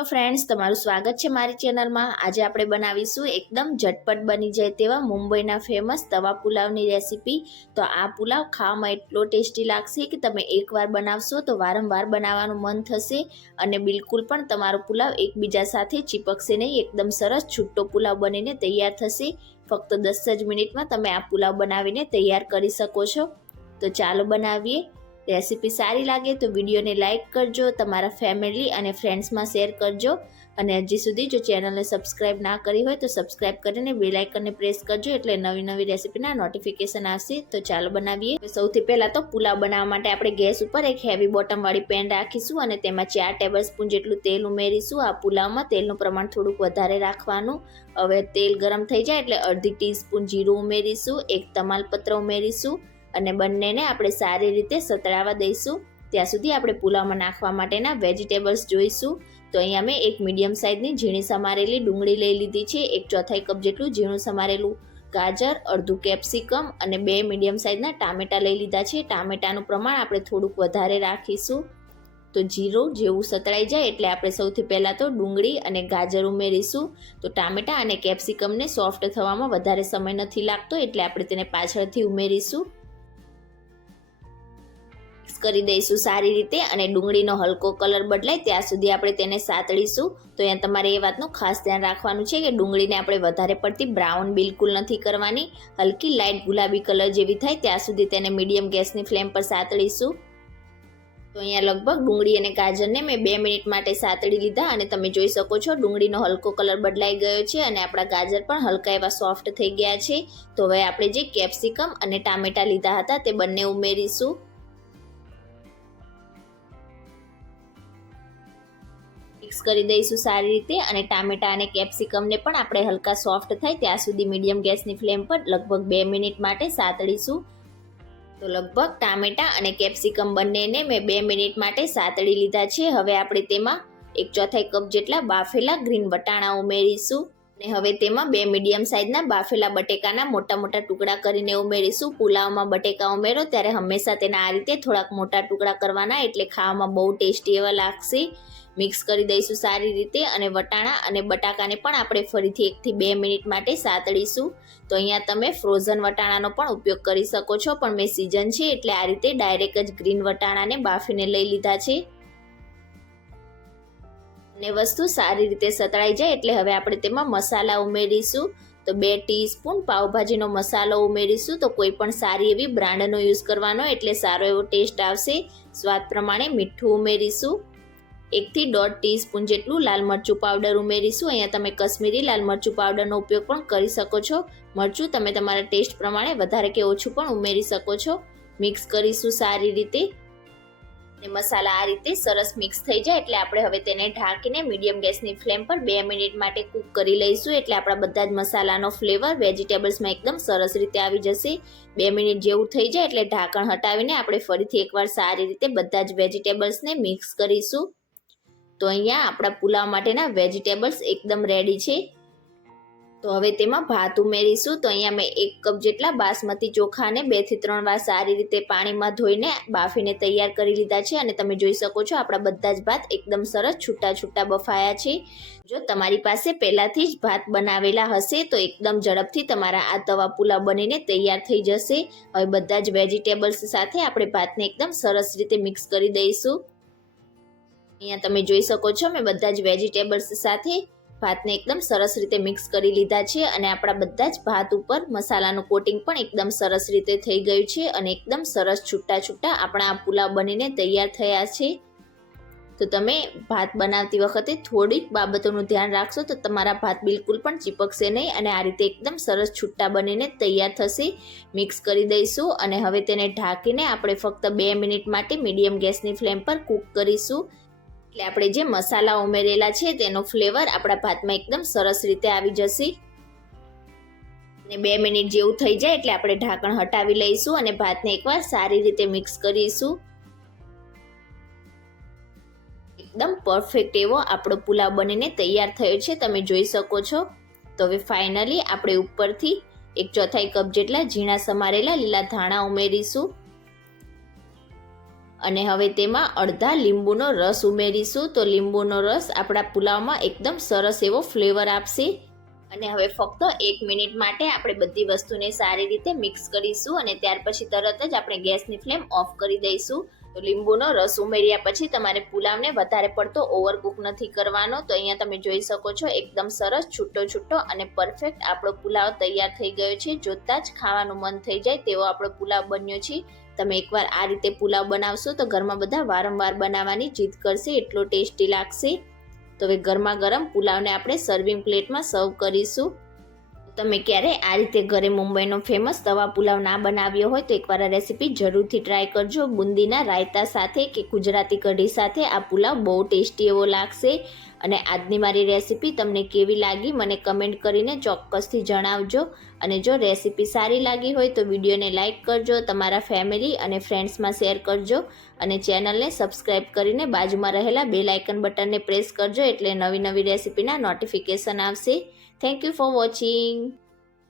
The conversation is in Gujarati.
હેલો ફ્રેન્ડ્સ, તમારું સ્વાગત છે મારી ચેનલમાં। આજે આપણે બનાવીશું એકદમ ઝટપટ બની જાય તેવા મુંબઈના ફેમસ તવા પુલાવની રેસીપી। તો આ પુલાવ ખાવામાં એટલો ટેસ્ટી લાગશે કે તમે એકવાર બનાવશો તો વારંવાર બનાવવાનું મન થશે અને બિલકુલ પણ તમારો પુલાવ એકબીજા સાથે ચીપકશે નહીં। એકદમ સરસ છૂટો પુલાવ બનીને તૈયાર થશે। ફક્ત 10 જ મિનિટમાં તમે આ પુલાવ બનાવીને તૈયાર કરી શકો છો। તો ચાલો બનાવીએ। રેસીપી સારી લાગે તો વિડીયોને લાઇક કરજો, તમારા ફેમિલી અને ફ્રેન્ડ્સમાં શેર કરજો અને હજી સુધી જો ચેનલને સબસ્ક્રાઇબ ના કરી હોય તો સબસ્ક્રાઇબ કરીને બેલ આઇકનને પ્રેસ કરજો એટલે નવી નવી રેસીપીના નોટિફિકેશન આવશે। તો ચાલો બનાવીએ। સૌથી પહેલાં તો પુલાવ બનાવવા માટે આપણે ગેસ ઉપર એક હેવી બોટમવાળી પેન રાખીશું અને તેમાં 4 ટેબલસ્પૂન જેટલું તેલ ઉમેરીશું। આ પુલાવમાં તેલનું પ્રમાણ થોડુંક વધારે રાખવાનું। હવે તેલ ગરમ થઈ જાય એટલે અડધી ટીસ્પૂન જીરું ઉમેરીશું, એક તમાલપત્ર ઉમેરીશું અને બંનેને આપણે સારી રીતે સતળાવા દઈશું। ત્યાં સુધી આપણે પુલાવમાં નાખવા માટેના વેજીટેબલ્સ જોઈશું। તો અહીંયા મેં એક મીડિયમ સાઇઝની ઝીણી સમારેલી ડુંગળી લઈ લીધી છે, 1/4 કપ જેટલું ઝીણું સમારેલું ગાજર, અડધું કેપ્સિકમ અને 2 મીડિયમ સાઇઝના ટામેટાં લઈ લીધા છે। ટામેટાનું પ્રમાણ આપણે થોડુંક વધારે રાખીશું। તો જીરું જેવું સતળાઈ જાય એટલે આપણે સૌથી પહેલાં તો ડુંગળી અને ગાજર ઉમેરીશું। તો ટામેટાં અને કેપ્સિકમને સોફ્ટ થવામાં વધારે સમય નથી લાગતો એટલે આપણે તેને પાછળથી ઉમેરીશું। કરી દઈશું સારી રીતે અને ડુંગળીનો હલકો કલર બદલાય ત્યાં સુધી આપણે તેને સાતળીશું। તો અહીંયા તમારે એ વાતનું ખાસ ધ્યાન રાખવાનું છે કે ડુંગળીને આપણે વધારે પડતી બ્રાઉન બિલકુલ નથી કરવાની, હલકી લાઇટ ગુલાબી કલર જેવી થાય ત્યાં સુધી તેને મીડિયમ ગેસની ફ્લેમ પર સાતળીશું। તો અહીંયા લગભગ ડુંગળી અને ગાજરને મેં 2 મિનિટ માટે સાતળી લીધા અને તમે જોઈ શકો છો ડુંગળીનો હલકો કલર બદલાઈ ગયો છે અને આપણા ગાજર પણ હલકા એવા સોફ્ટ થઈ ગયા છે। તો હવે આપણે જે કેપ્સિકમ અને ટામેટાં લીધા હતા તે બંને ઉમેરીશું। મિક્સ કરી દઈશું સારી રીતે અને ટામેટા અને કેપ્સિકમને પણ આપણે હલકા સોફ્ટ થાય ત્યાં સુધી મીડિયમ ગેસની ફ્લેમ પર લગભગ 2 મિનિટ માટે સાતળીશું। તો લગભગ ટામેટા અને કેપ્સિકમ બંનેને મેં 2 મિનિટ માટે સાતળી લીધા છે। હવે આપણે તેમાં 1/4 કપ જેટલા બાફેલા ગ્રીન વટાણા ઉમેરીશું અને હવે તેમાં 2 મીડિયમ સાઇઝના બાફેલા બટેકાના મોટા મોટા ટુકડા કરીને ઉમેરીશું। પુલાવમાં બટેકા ઉમેરો ત્યારે હંમેશા તેના આ રીતે થોડાક મોટા ટુકડા કરવાના એટલે ખાવામાં બહુ ટેસ્ટી એવા લાગશે। મિક્સ કરી દઈશું સારી રીતે અને વટાણા અને બટાકાને પણ આપણે ફરીથી 1 થી 2 મિનિટ માટે સાતળીશું। તો અહીંયા તમે ફ્રોઝન વટાણાનો પણ ઉપયોગ કરી શકો છો, પણ મેં સિઝન છે એટલે આ રીતે ડાયરેક્ટ જ ગ્રીન વટાણાને બાફીને લઈ લીધા છે। અને વસ્તુ સારી રીતે સતળાઈ જાય એટલે હવે આપણે તેમાં મસાલા ઉમેરીશું। તો 2 ટીસ્પૂન પાવભાજીનો મસાલો ઉમેરીશું। તો કોઈ પણ સારી એવી બ્રાન્ડનો યુઝ કરવાનો એટલે સારો એવો ટેસ્ટ આવશે। સ્વાદ પ્રમાણે મીઠું ઉમેરીશું। 1 થી 1.5 ટીસ્પૂન જેટલું લાલ મરચું પાવડર ઉમેરીશું। અહીંયા તમે કશ્મીરી લાલ મરચું પાવડરનો ઉપયોગ પણ કરી શકો છો। મરચું તમે તમારા ટેસ્ટ પ્રમાણે વધારે કે ઓછું પણ ઉમેરી શકો છો। મિક્સ કરીશું સારી રીતે અને મસાલા આ રીતે સરસ મિક્સ થઈ જાય એટલે આપણે હવે તેને ઢાંકીને મીડિયમ ગેસની ફ્લેમ પર 2 મિનિટ માટે કૂક કરી લઈશું એટલે આપણા બધા જ મસાલાનો ફ્લેવર વેજીટેબલ્સમાં એકદમ સરસ રીતે આવી જશે। 2 મિનિટ જેવું થઈ જાય એટલે ઢાંકણ હટાવીને આપણે ફરીથી એકવાર સારી રીતે બધા જ વેજીટેબલ્સને મિક્સ કરીશું। તો અહીંયા આપણા પુલાવ માટેના વેજીટેબલ્સ એકદમ રેડી છે। તો હવે તેમાં ભાત ઉમેરીશું। તો અહીંયા મેં 1 કપ જેટલા બાસમતી ચોખાને 2 થી 3 વાર સારી રીતે પાણીમાં ધોઈને બાફીને તૈયાર કરી લીધા છે અને તમે જોઈ શકો છો આપણા બધા જ ભાત એકદમ સરસ છૂટા છૂટા બફાયા છે। જો તમારી પાસે પહેલાથી જ ભાત બનાવેલા હશે તો એકદમ ઝડપથી તમારા આ તવા પુલાવ બનીને તૈયાર થઈ જશે। હવે બધા જ વેજીટેબલ્સ સાથે આપણે ભાતને એકદમ સરસ રીતે મિક્સ કરી દઈશું। અહીંયા તમે જોઈ શકો છો મેં બધા જ વેજીટેબલ્સ સાથે ભાતને એકદમ સરસ રીતે મિક્સ કરી લીધા છે અને આપણા બધા જ ભાત ઉપર મસાલાનું કોટિંગ પણ એકદમ સરસ રીતે થઈ ગયું છે અને એકદમ સરસ છૂટા છૂટા આપણા આ પુલાવ બનીને તૈયાર થયા છે। તો તમે ભાત બનાવતી વખતે થોડીક બાબતોનું ધ્યાન રાખશો તો તમારા ભાત બિલકુલ પણ ચીપકશે નહીં અને આ રીતે એકદમ સરસ છૂટા બનીને તૈયાર થશે। મિક્સ કરી દઈશું અને હવે તેને ઢાંકીને આપણે ફક્ત 2 મિનિટ માટે મીડિયમ ગેસની ફ્લેમ પર કૂક કરીશું એટલે આપણે જે મસાલા ઉમેરેલા છે તેનો ફ્લેવર આપણા ભાતમાં એકદમ સરસ રીતે આવી જશે। અને 2 મિનિટ જેવું થઈ જાય એટલે આપણે ઢાંકણ હટાવી લઈશું અને ભાતને એકવાર સારી રીતે મિક્સ કરીશું। એકદમ પરફેક્ટ એવો આપણો પુલાવ બનીને તૈયાર થયો છે, તમે જોઈ શકો છો। તો હવે ફાઇનલી આપણે ઉપરથી 1/4 કપ જેટલા ઝીણા સમારેલા લીલા ધાણા ઉમેરીશું અને હવે તેમાં અડધા લીંબુનો રસ ઉમેરીશું. તો લીંબુનો રસ આપણા પુલાવમાં એકદમ સરસ એવો ફ્લેવર આપશે. અને હવે ફક્ત 1 મિનિટ માટે આપણે બધી વસ્તુને સારી રીતે મિક્સ કરીશું અને ત્યાર પછી તરત જ આપણે ગેસની ફ્લેમ ઓફ કરી દઈશું. તો લીંબુનો રસ ઉમેર્યા પછી તમારે પુલાવને વધારે પડતો ઓવરકુક નથી કરવાનો. તો અહીંયા તમે જોઈ શકો છો એકદમ સરસ છૂટો છૂટો અને પરફેક્ટ આપણો પુલાવ તૈયાર થઈ ગયો છે. જોતાં જ ખાવાનું મન થઈ જાય તેવો આપણો પુલાવ બન્યો છે. તમે એકવાર આ રીતે પુલાવ બનાવશો તો ઘરમાં બધા વારંવાર બનાવવાની જીદ કરશે, એટલો ટેસ્ટી લાગશે. તો હવે ગરમા ગરમ પુલાવને આપણે સર્વિંગ પ્લેટમાં સર્વ કરીશું. તમે ક્યારે આ રીતે ઘરે મુંબઈનો ફેમસ તવા પુલાવ ના બનાવ્યો હોય તો એકવાર આ રેસીપી જરૂરથી ટ્રાય કરજો. બુંદીના રાયતા સાથે કે ગુજરાતી કઢી સાથે આ પુલાવ બહુ ટેસ્ટી એવો લાગશે. અને આજની મારી રેસીપી તમને કેવી લાગી મને કમેન્ટ કરીને ચોક્કસથી જણાવજો. અને જો રેસીપી સારી લાગી હોય તો વિડીયોને લાઇક કરજો, તમારા ફેમિલી અને ફ્રેન્ડ્સમાં શેર કરજો અને ચેનલને સબસ્ક્રાઈબ કરીને બાજુમાં રહેલા બેલ આઇકન બટનને પ્રેસ કરજો એટલે નવી નવી રેસીપીના નોટિફિકેશન આવશે. Thank you for watching.